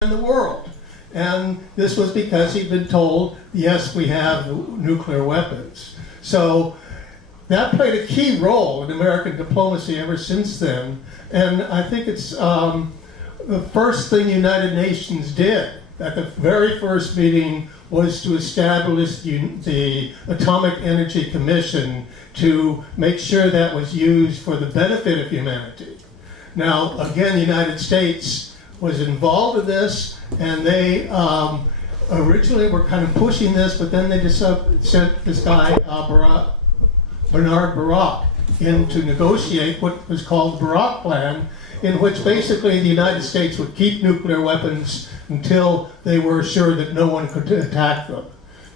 in the world. And this was because he'd been told, yes, we have nuclear weapons. So that played a key role in American diplomacy ever since then. And I think it's the first thing the United Nations did at the very first meeting was to establish the Atomic Energy Commission to make sure that was used for the benefit of humanity. Now, again, the United States was involved in this, and they originally were kind of pushing this, but then they just sent this guy, Bernard Barak, in to negotiate what was called the Barak Plan, in which basically the United States would keep nuclear weapons until they were assured that no one could attack them.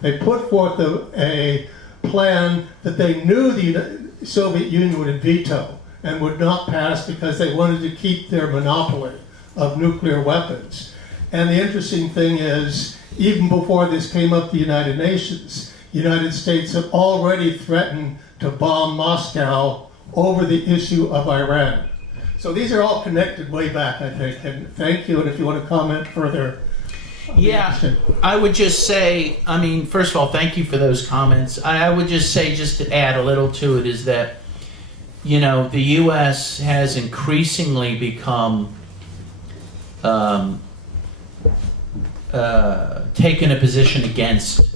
They put forth a plan that they knew the Soviet Union would veto and would not pass because they wanted to keep their monopoly of nuclear weapons. And the interesting thing is, even before this came up the United Nations, the United States had already threatened to bomb Moscow over the issue of Iran. So these are all connected way back, I think, and thank you, and if you want to comment further. Yeah, I would just say, I mean, first of all, thank you for those comments. I would just say, just to add a little to it, is that, you know, the U.S. has increasingly become taken a position against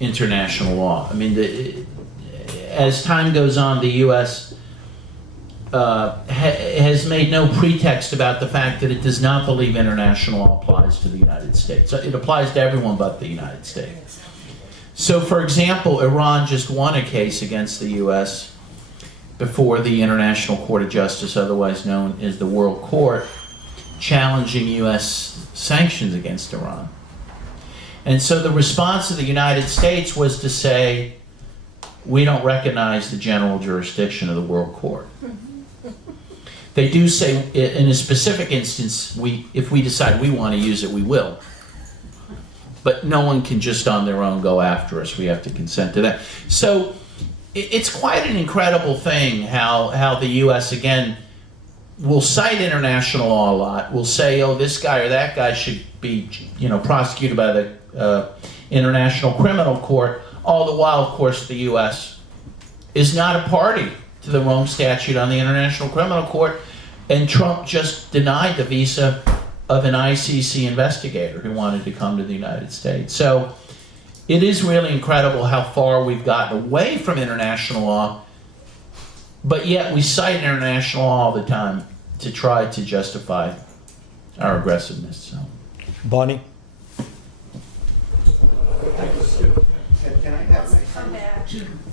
international law. I mean, as time goes on, the U.S. Has made no pretext about the fact that it does not believe international law applies to the United States. It applies to everyone but the United States. So, for example, Iran just won a case against the U.S. before the International Court of Justice, otherwise known as the World Court, challenging U.S. sanctions against Iran. And so the response of the United States was to say, we don't recognize the general jurisdiction of the World Court. They do say, in a specific instance, if we decide we want to use it, we will. But no one can just on their own go after us. We have to consent to that. So it's quite an incredible thing how the U.S., again, will cite international law a lot. Will say, oh, this guy or that guy should be, you know, prosecuted by the International Criminal Court. All the while, of course, the U.S. is not a party to the Rome Statute on the International Criminal Court, and Trump just denied the visa of an ICC investigator who wanted to come to the United States. So it is really incredible how far we've gotten away from international law, but yet we cite international law all the time to try to justify our aggressiveness. So. Bonnie? Can I have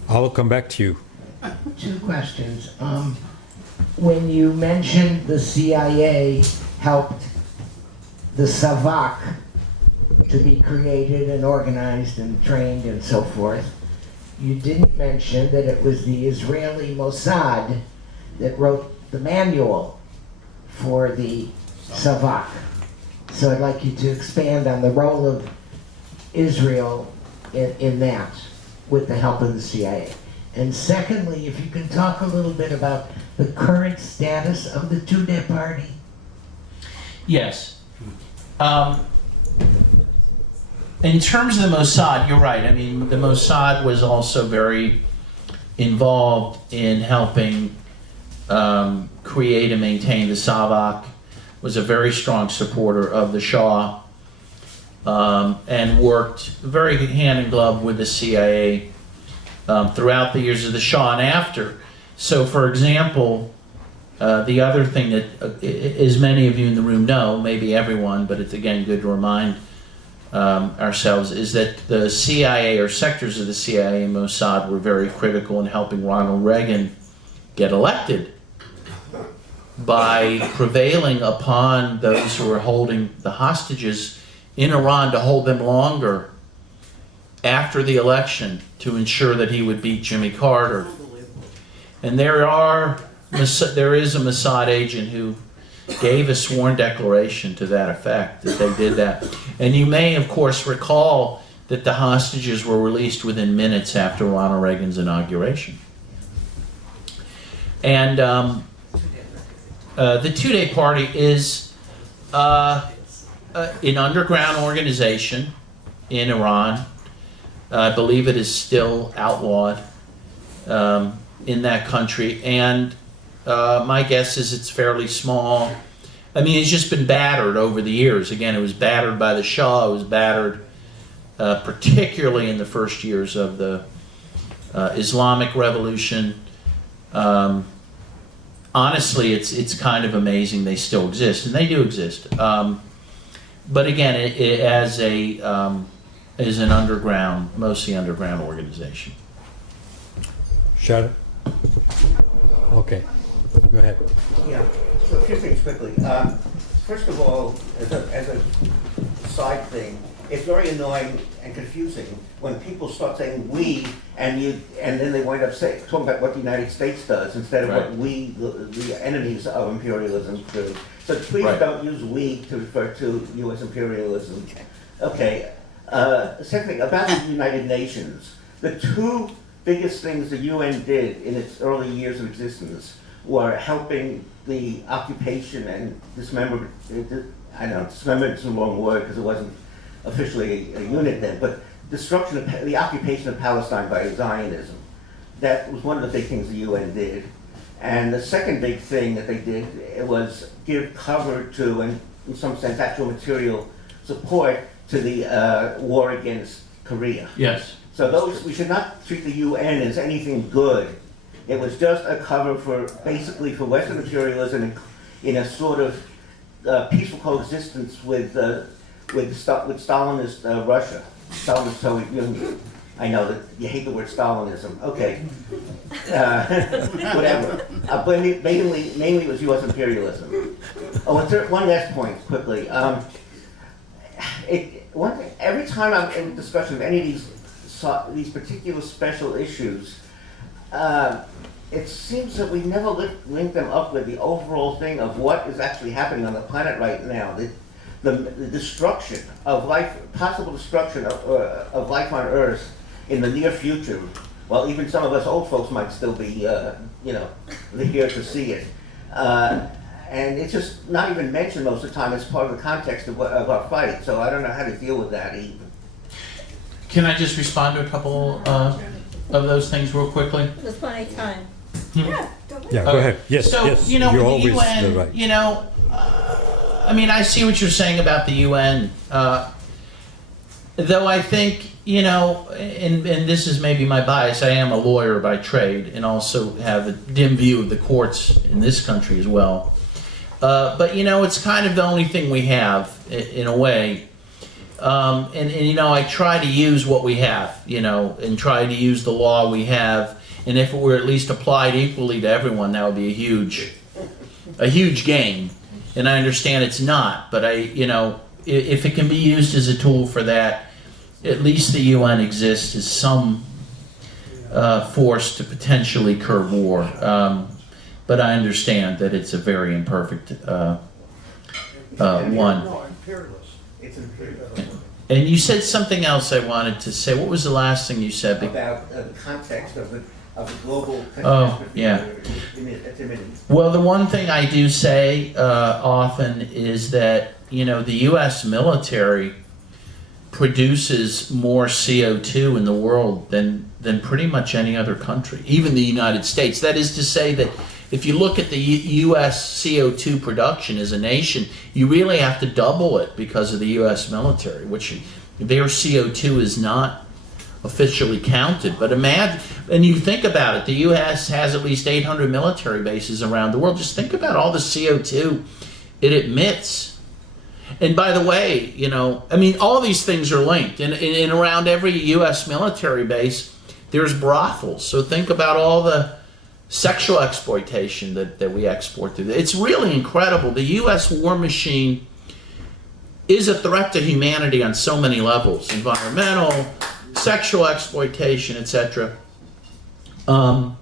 I will come back to you. two questions? When you mentioned the CIA helped the SAVAK to be created and organized and trained and so forth, you didn't mention that it was the Israeli Mossad that wrote the manual for the SAVAK. So I'd like you to expand on the role of Israel in that, with the help of the CIA. And secondly, if you can talk a little bit about the current status of the Tudeh party. Yes. In terms of the Mossad, you're right. I mean, the Mossad was also very involved in helping create and maintain the SAVAK, was a very strong supporter of the Shah, and worked very hand in glove with the CIA throughout the years of the Shah and after. So, for example, the other thing that, as many of you in the room know, maybe everyone, but it's again good to remind ourselves, is that the CIA, or sectors of the CIA and Mossad, were very critical in helping Ronald Reagan get elected by prevailing upon those who were holding the hostages in Iran to hold them longer after the election to ensure that he would beat Jimmy Carter. And there is a Mossad agent who gave a sworn declaration to that effect, that they did that. And you may, of course, recall that the hostages were released within minutes after Ronald Reagan's inauguration. And the Tudeh party is an underground organization in Iran. I believe it is still outlawed in that country, and my guess is it's fairly small. I mean, it's just been battered over the years. Again, it was battered by the Shah. It was battered particularly in the first years of the Islamic Revolution. Honestly, it's kind of amazing they still exist, and they do exist. But again, it as an underground, mostly underground organization. Sharon? Okay, go ahead. Yeah, so a few things quickly. First of all, as a side thing, it's very annoying and confusing when people start saying we and then they wind up talking about what the United States does instead of what we, the enemies of imperialism, do. So please don't use we to refer to U.S. imperialism. Okay. Second thing, about the United Nations, the two biggest things the UN did in its early years of existence were helping the occupation and dismemberment. I know dismemberment is the wrong word because it wasn't officially a unit then, but destruction of the occupation of Palestine by Zionism. That was one of the big things the UN did. And the second big thing that they did was give cover to, and in some sense, actual material support to the war against Korea. Yes. So those, we should not treat the UN as anything good. It was just a cover for, basically for Western imperialism in a sort of peaceful coexistence with Stalinist Russia, Stalinist Soviet Union. I know that you hate the word Stalinism. Okay. Whatever. But mainly it was U.S. imperialism. Oh, one last point, quickly. Every time I'm in discussion of any of these particular special issues, it seems that we never link them up with the overall thing of what is actually happening on the planet right now. The destruction of life, possible destruction of life on Earth in the near future. Well, even some of us old folks might still be, here to see it. And it's just not even mentioned most of the time as part of the context of our fight. So I don't know how to deal with that even. Can I just respond to a couple of those things real quickly? There's plenty of time. Yeah, go ahead. Yes, so, yes. You know, You're with the always UN, right. you know, I mean, I see what you're saying about the UN. Though I think, you know, and this is maybe my bias, I am a lawyer by trade and also have a dim view of the courts in this country as well. But, you know, it's kind of the only thing we have, in a way. And, you know, I try to use what we have, you know, and try to use the law we have. And if it were at least applied equally to everyone, that would be a huge gain. And I understand it's not, but you know, if it can be used as a tool for that, at least the UN exists as some force to potentially curb war. But I understand that it's a very imperfect one. No, imperialist. It's imperialist. And you said something else I wanted to say. What was the last thing you said? About the context of the global catastrophe. Yeah. Well, the one thing I do say often is that, you know, the U.S. military produces more CO2 in the world than pretty much any other country, even the United States. That is to say that if you look at the U.S. CO2 production as a nation, you really have to double it because of the U.S. military, which their CO2 is not officially counted. But imagine, and you think about it, the U.S. has at least 800 military bases around the world. Just think about all the CO2 it emits. And by the way, you know, I mean, all these things are linked. And around every U.S. military base, there's brothels. So think about all the sexual exploitation that we export through. It's really incredible. The U.S. war machine is a threat to humanity on so many levels: environmental, sexual exploitation, etc. And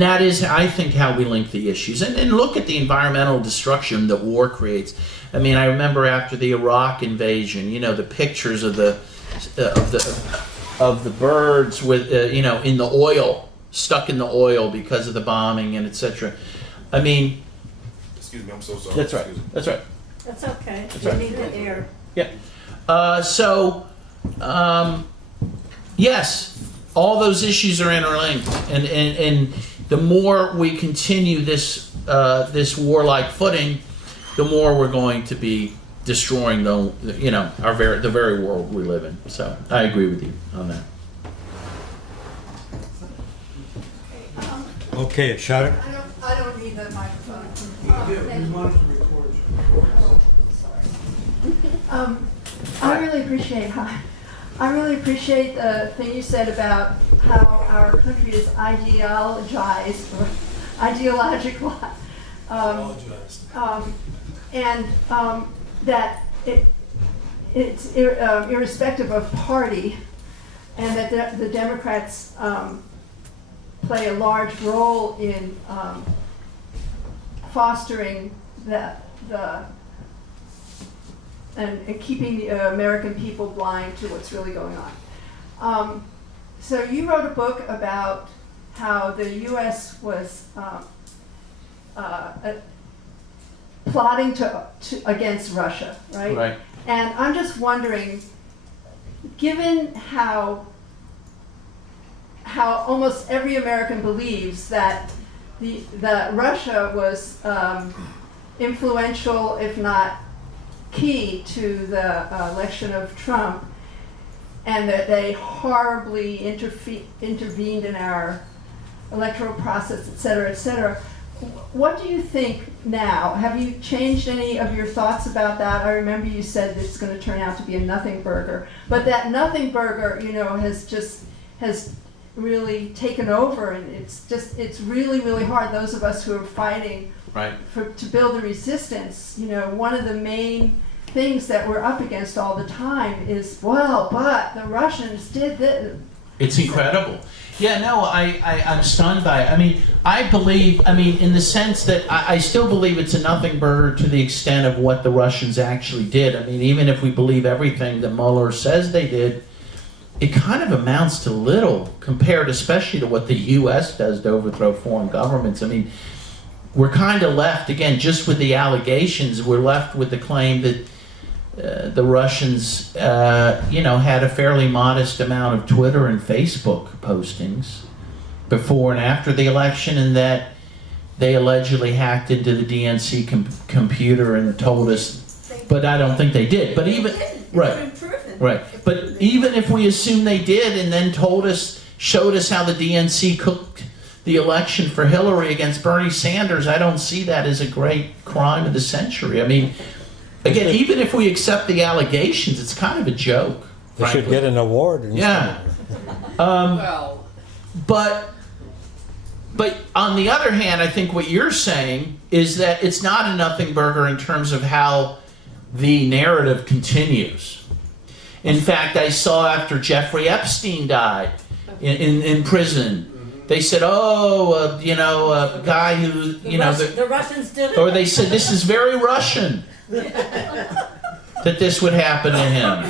that is, I think, how we link the issues. And look at the environmental destruction that war creates. I mean, I remember after the Iraq invasion, you know, the pictures of the birds with, you know, in the oil, stuck in the oil because of the bombing and etc. I mean, excuse me, I'm so sorry. That's right. That's right. That's okay. You need the air. Yeah. Yes, all those issues are interlinked, and the more we continue this this warlike footing, the more we're going to be destroying the very world we live in. So I agree with you on that. Okay, Sharon. I don't need the microphone. I really appreciate the thing you said about how our country is ideologized or ideological, and that it's irrespective of party, and that the Democrats play a large role in fostering and keeping the American people blind to what's really going on. So you wrote a book about how the U.S. was plotting against Russia, right? Right. And I'm just wondering, given how almost every American believes that that Russia was influential, if not key, to the election of Trump, and that they horribly intervened in our electoral process, et cetera, et cetera. What do you think now? Have you changed any of your thoughts about that? I remember you said it's going to turn out to be a nothing burger, but that nothing burger, has really taken over, and it's really, really hard. Those of us who are fighting to build a resistance, one of the main things that we're up against all the time is, but the Russians did this. It's incredible. Yeah, no, I'm stunned by it. I believe, in the sense that I still believe it's a nothing burger to the extent of what the Russians actually did. Even if we believe everything that Mueller says they did, it kind of amounts to little compared especially to what the U.S. does to overthrow foreign governments. We're kind of left, again, just with the allegations, we're left with the claim that the Russians, had a fairly modest amount of Twitter and Facebook postings before and after the election, and that they allegedly hacked into the DNC computer and told us, but I don't think they did. But even right. But even if we assume they did, and then showed us how the DNC cooked the election for Hillary against Bernie Sanders, I don't see that as a great crime of the century. Again, even if we accept the allegations, it's kind of a joke. They should get an award. Yeah. But on the other hand, I think what you're saying is that it's not a nothing burger in terms of how the narrative continues. In fact, I saw after Jeffrey Epstein died in prison, they said, a guy who, the Russians did it. Or they said, this is very Russian that this would happen to him.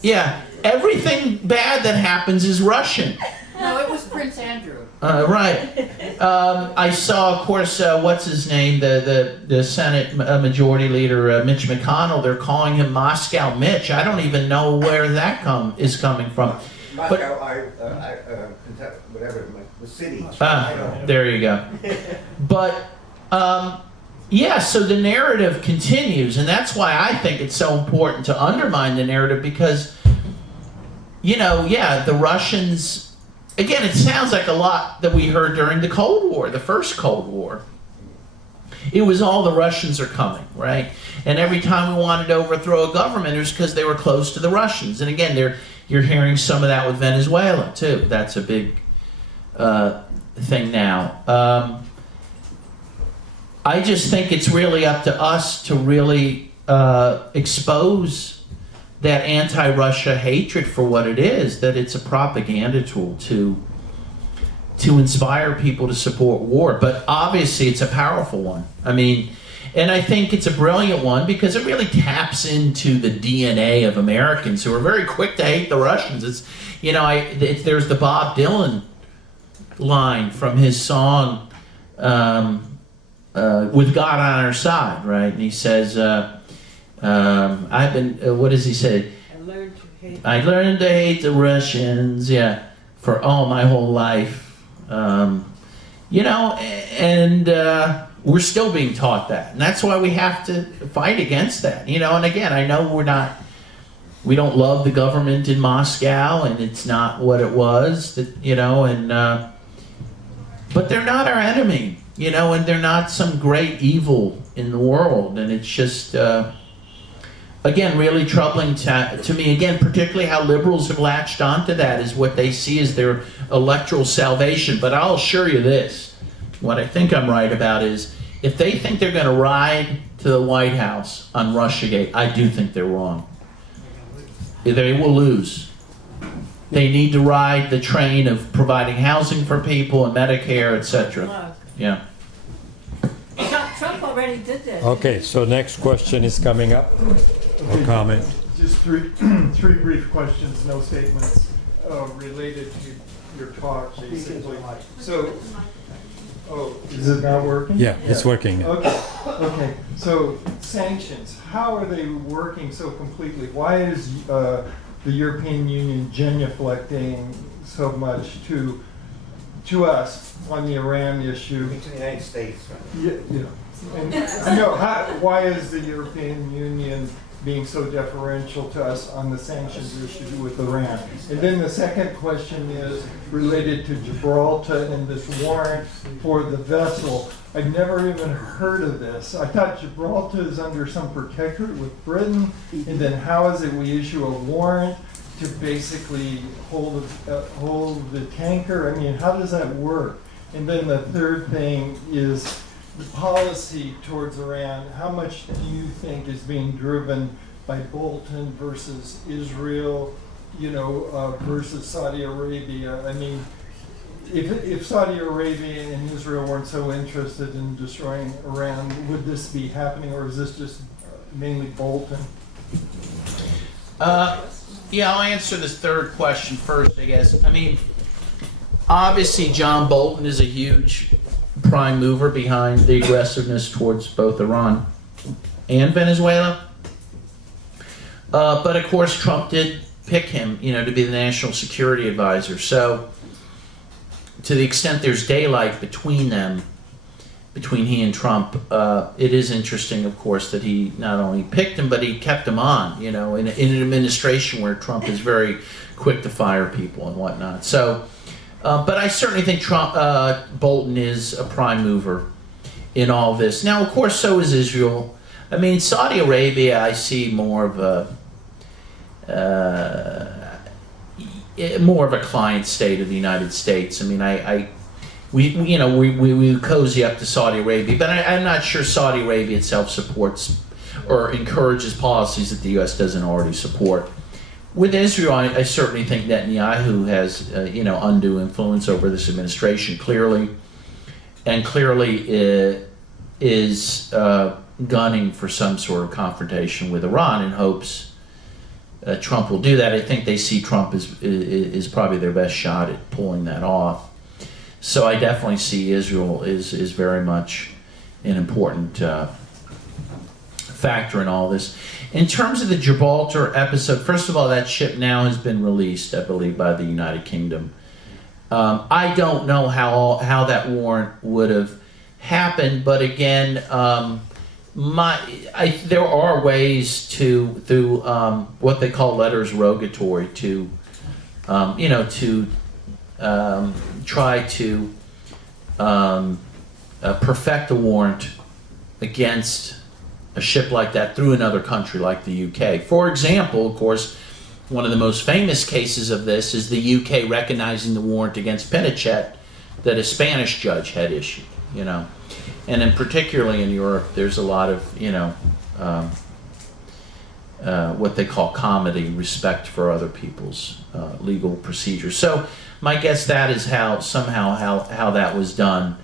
Yeah, everything bad that happens is Russian. No, it was Prince Andrew. Right. I saw, of course, what's his name, the Senate Majority Leader, Mitch McConnell. They're calling him Moscow Mitch. I don't even know where that is coming from. Moscow, whatever, the city. There you go. But, so the narrative continues, and that's why I think it's so important to undermine the narrative, because, the Russians, again, it sounds like a lot that we heard during the Cold War, the first Cold War. It was all the Russians are coming, right? And every time we wanted to overthrow a government, it was because they were close to the Russians. And again, you're hearing some of that with Venezuela, too. That's a big thing now. I just think it's really up to us to really expose that anti-Russia hatred for what it is, that it's a propaganda tool to inspire people to support war. But obviously it's a powerful one. And I think it's a brilliant one because it really taps into the DNA of Americans who are very quick to hate the Russians. There's the Bob Dylan line from his song, with God on our side, right? And he says, I've been, what does he say? I learned to hate the Russians, yeah, for my whole life. You know, and we're still being taught that. And that's why we have to fight against that. You know, and again, I know we don't love the government in Moscow, and it's not what it was, that, you know, and but they're not our enemy, you know, and they're not some great evil in the world. And it's just, again, really troubling to me, again, particularly how liberals have latched onto that is what they see as their electoral salvation. But I'll assure you this, what I think I'm right about is, if they think they're going to ride to the White House on Russiagate, I do think they're wrong. They will lose. They need to ride the train of providing housing for people and Medicare, etc. Yeah. Trump already did that. Okay, so next question is coming up. Or comment. Just three brief questions, no statements, related to your talk, basically. So, is it not working? Yeah, it's working now. Okay. So sanctions, how are they working so completely? Why is the European Union genuflecting so much to us on the Iran issue? To the United States, right? Yeah. And I know, why is the European Union being so deferential to us on the sanctions issue with Iran? And then the second question is related to Gibraltar and this warrant for the vessel. I'd never even heard of this. I thought Gibraltar is under some protectorate with Britain, and then how is it we issue a warrant to basically hold the tanker? I mean, how does that work? And then the third thing is the policy towards Iran. How much do you think is being driven by Bolton versus Israel, you know, versus Saudi Arabia? I mean, if Saudi Arabia and Israel weren't so interested in destroying Iran, would this be happening, or is this just mainly Bolton? Yeah, I'll answer this third question first, I guess. I mean, obviously John Bolton is a huge prime mover behind the aggressiveness towards both Iran and Venezuela. But of course, Trump did pick him, you know, to be the national security advisor. So, to the extent there's daylight between them, between he and Trump, it is interesting, of course, that he not only picked him, but he kept him on, you know, in an administration where Trump is very quick to fire people and whatnot. So, but I certainly think Bolton is a prime mover in all this. Now, of course, so is Israel. I mean, Saudi Arabia, I see more of a client state of the United States. I mean, we cozy up to Saudi Arabia, but I'm not sure Saudi Arabia itself supports or encourages policies that the U.S. doesn't already support. With Israel, I certainly think Netanyahu has, undue influence over this administration, clearly, and clearly is gunning for some sort of confrontation with Iran in hopes Trump will do that. I think they see Trump is probably their best shot at pulling that off. So I definitely see Israel is very much an important factor in all this. In terms of the Gibraltar episode, first of all, that ship now has been released, I believe, by the United Kingdom. I don't know how that warrant would have happened, but again, there are ways through what they call letters rogatory to try to perfect a warrant against a ship like that through another country like the UK. For example, of course, one of the most famous cases of this is the UK recognizing the warrant against Pinochet that a Spanish judge had issued, and then particularly in Europe, there's a lot of, what they call comedy, respect for other people's legal procedures. So my guess that is how that was done.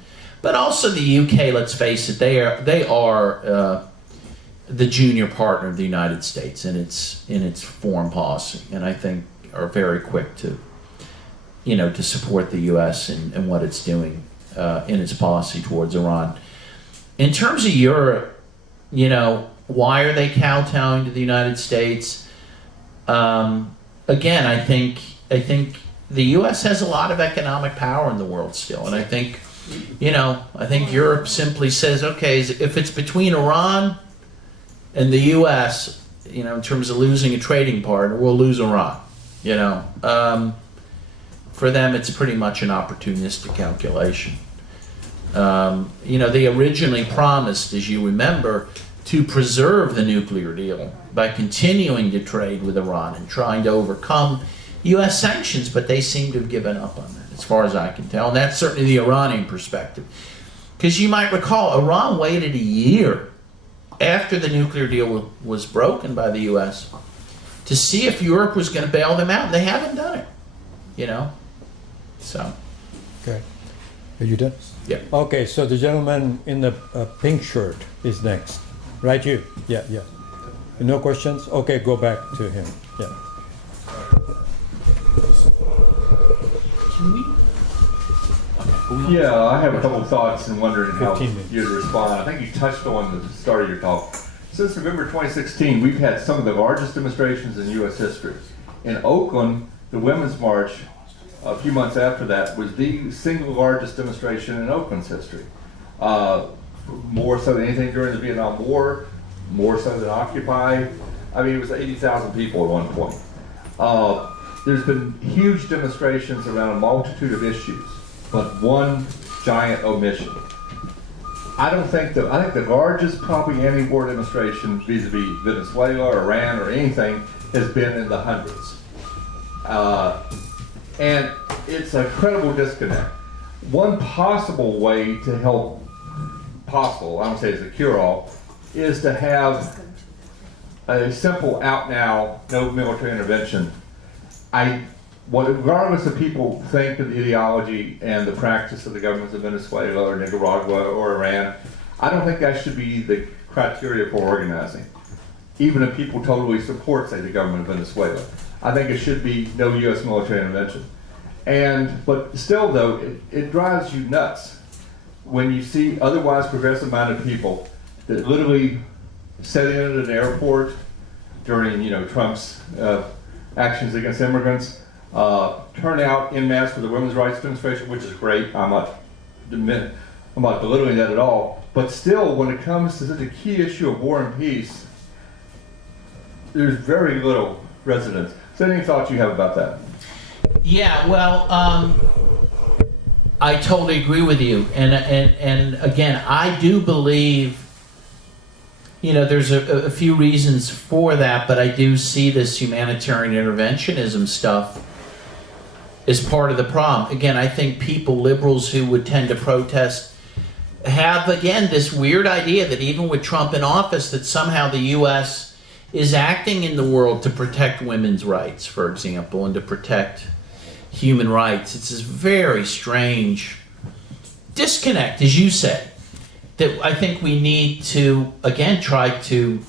But also the UK, let's face it, they are the junior partner of the United States in its foreign policy, and I think are very quick to support the U.S. and what it's doing in its policy towards Iran. In terms of Europe, you know, why are they kowtowing to the United States? Again, I think the U.S. has a lot of economic power in the world still, and I think, you know, I think Europe simply says, okay, if it's between Iran and the U.S., you know, in terms of losing a trading partner, we'll lose Iran. You know, for them, it's pretty much an opportunistic calculation. You know, they originally promised, as you remember, to preserve the nuclear deal by continuing to trade with Iran and trying to overcome U.S. sanctions, but they seem to have given up on that, as far as I can tell. And that's certainly the Iranian perspective. Because you might recall, Iran waited a year after the nuclear deal was broken by the U.S. to see if Europe was going to bail them out. They haven't done it, you know. So. Okay. Are you done? Yeah. Okay, so the gentleman in the pink shirt is next. Right, you? Yeah, yeah. No questions? Okay, go back to him. Yeah. Can we? Yeah, I have a couple of thoughts and wondering how 15 minutes. you'd respond. I think you touched on the start of your talk. Since November 2016, we've had some of the largest demonstrations in U.S. history. In Oakland, the Women's March, a few months after that, was the single largest demonstration in Oakland's history. More so than anything during the Vietnam War, more so than Occupy. I mean, it was 80,000 people at one point. There's been huge demonstrations around a multitude of issues, but one giant omission. I think the largest probably anti-war demonstration vis-a-vis Venezuela or Iran or anything has been in the hundreds. And it's a credible disconnect. One possible way to help, I don't say it's a cure-all, is to have a simple out now, no military intervention. Regardless of people think of the ideology and the practice of the governments of Venezuela or Nicaragua or Iran, I don't think that should be the criteria for organizing. Even if people totally support, say, the government of Venezuela. I think it should be no U.S. military intervention. But still, though, it drives you nuts when you see otherwise progressive-minded people that literally set in at an airport during, you know, Trump's actions against immigrants, turn out en masse for the women's rights demonstration, which is great. I'm not belittling that at all. But still, when it comes to such a key issue of war and peace, there's very little resonance. So any thoughts you have about that? Yeah, well, I totally agree with you, and again, I do believe, you know, there's a few reasons for that, but I do see this humanitarian interventionism stuff as part of the problem. Again, I think people, liberals who would tend to protest, have, again, this weird idea that even with Trump in office, that somehow the U.S. is acting in the world to protect women's rights, for example, and to protect human rights. It's this very strange disconnect, as you said, that I think we need to, again, try to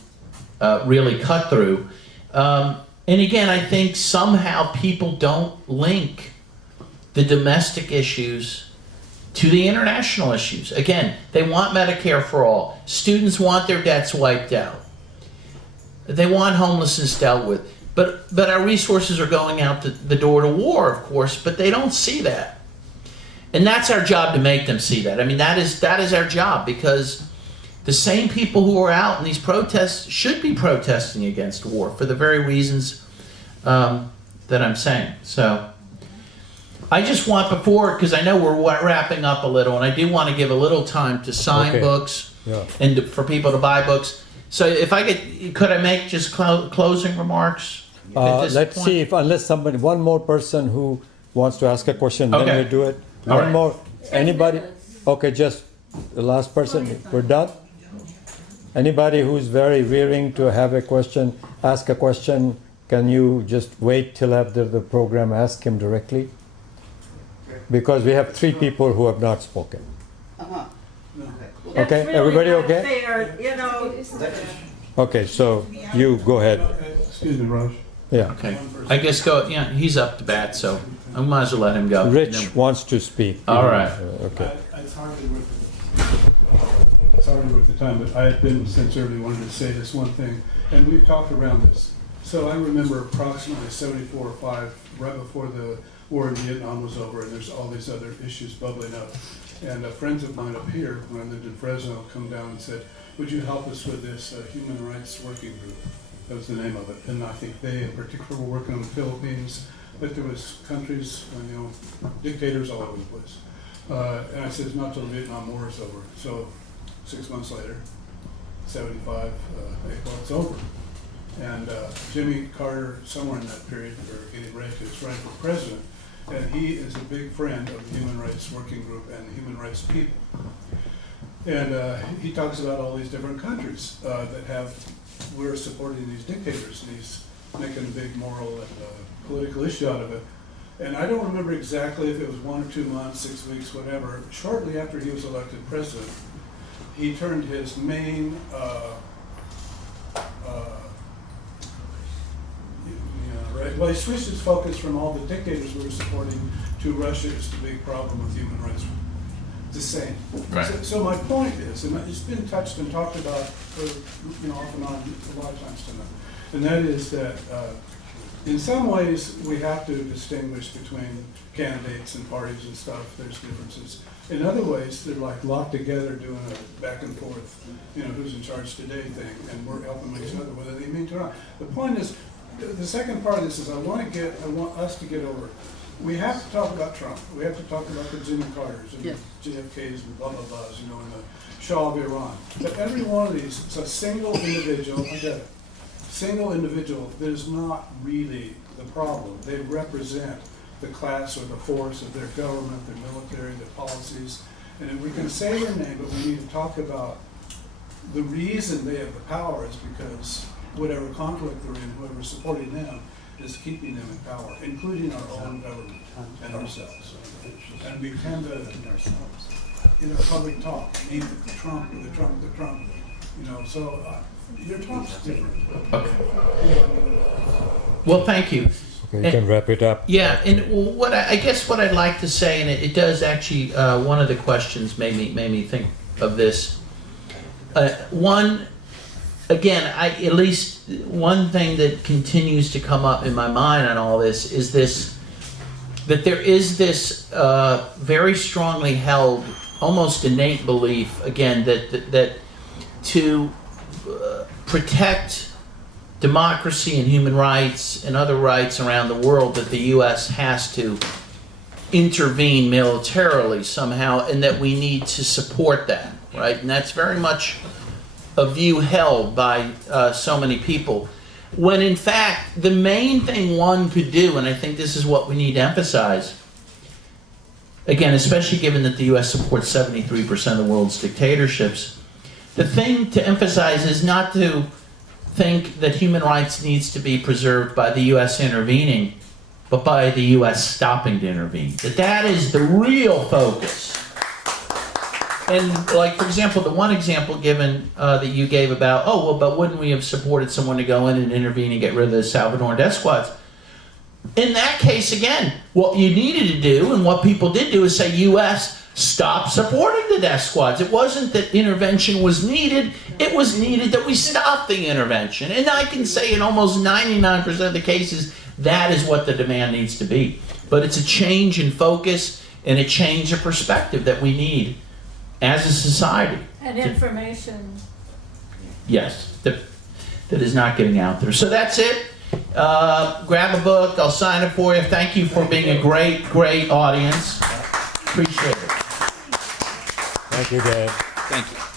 really cut through. And again, I think somehow people don't link the domestic issues to the international issues. Again, they want Medicare for all. Students want their debts wiped out. They want homelessness dealt with. But our resources are going out the door to war, of course, but they don't see that. And that's our job, to make them see that. I mean, that is our job, because the same people who are out in these protests should be protesting against war for the very reasons that I'm saying. So I just want, before, because I know we're wrapping up a little, and I do want to give a little time to sign books and for people to buy books. So if I could I make just closing remarks? Let's see if, unless one more person who wants to ask a question, then we do it. One more. Anybody? Okay, just the last person. We're done. Anybody who's very willing to have a question, ask a question, can you just wait till after the program, ask him directly? Because we have 3 people who have not spoken. Okay, Really everybody okay? Fair, you know. Okay, so you go ahead. Excuse me, Raj. Yeah. Okay. I guess go, yeah, he's up to bat, so I might as well let him go. Rich wants to speak. All right. Okay. It's hardly worth it. it's already worth the time, but I had been since early wanted to say this one thing, and we've talked around this. So I remember approximately 74 or 5, right before the war in Vietnam was over, and there's all these other issues bubbling up. And friends of mine up here, when I lived in Fresno, come down and said, would you help us with this human rights working group? That was the name of it. And I think they in particular were working on the Philippines, but there was countries, you know, dictators all over the place. And I said, it's not till the Vietnam War is over. So 6 months later, 75, April, it's over. And Jimmy Carter, somewhere in that period, or getting ready to run for president, and he is a big friend of the Human Rights Working Group and the Human Rights people. And he talks about all these different countries that we're supporting these dictators, and he's making a big moral and political issue out of it. And I don't remember exactly if it was 1 or 2 months, 6 weeks, whatever. Shortly after he was elected president, he turned his main well, he switched his focus from all the dictators we were supporting to Russia is the big problem with human rights. The same. Right. So my point is, and it's been touched and talked about for, you know, off and on a lot of times tonight, and that is that in some ways we have to distinguish between candidates and parties and stuff. There's differences. In other ways, they're like locked together doing a back and forth, you know, who's in charge today thing, and we're helping each other, whether they mean to or not. The point is, the second part of this is I want us to get over. We have to talk about Trump. We have to talk about the Jimmy Carters and JFKs and blah, blah, blahs, you know, and the Shah of Iran. But every one of these is a single individual, I get it, single individual that is not really the problem. They represent the class or the force of their government, their military, their policies. And if we can say their name, but we need to talk about the reason they have the power is because whatever conflict they're in, whoever's supporting them, is keeping them in power, including our own government and ourselves. And we tend to, in our public talk, name the Trump, the Trump, the Trump, you know, so your talk's different. Okay. Well, thank you. Okay, you can wrap it up. Yeah, and what I guess what I'd like to say, and it does actually, one of the questions made me think of this. One, again, at least one thing that continues to come up in my mind on all this is that there is this very strongly held, almost innate belief, again, that to protect democracy and human rights and other rights around the world, that the U.S. has to intervene militarily somehow, and that we need to support that, right? And that's very much a view held by so many people, when in fact the main thing one could do, and I think this is what we need to emphasize, again, especially given that the U.S. supports 73% of the world's dictatorships, the thing to emphasize is not to think that human rights needs to be preserved by the U.S. intervening, but by the U.S. stopping to intervene. That is the real focus. And like, for example, the one example given that you gave about, oh, well, but wouldn't we have supported someone to go in and intervene and get rid of the Salvadoran death squads? In that case, again, what you needed to do, and what people did do, is say, U.S., stop supporting the death squads. It wasn't that intervention was needed. It was needed that we stop the intervention. And I can say in almost 99% of the cases, that is what the demand needs to be. But it's a change in focus and a change of perspective that we need as a society. And information. Yes, that is not getting out there. So that's it. Grab a book. I'll sign it for you. Thank you for being a great, great audience. Appreciate it. Thank you, Dave. Thank you.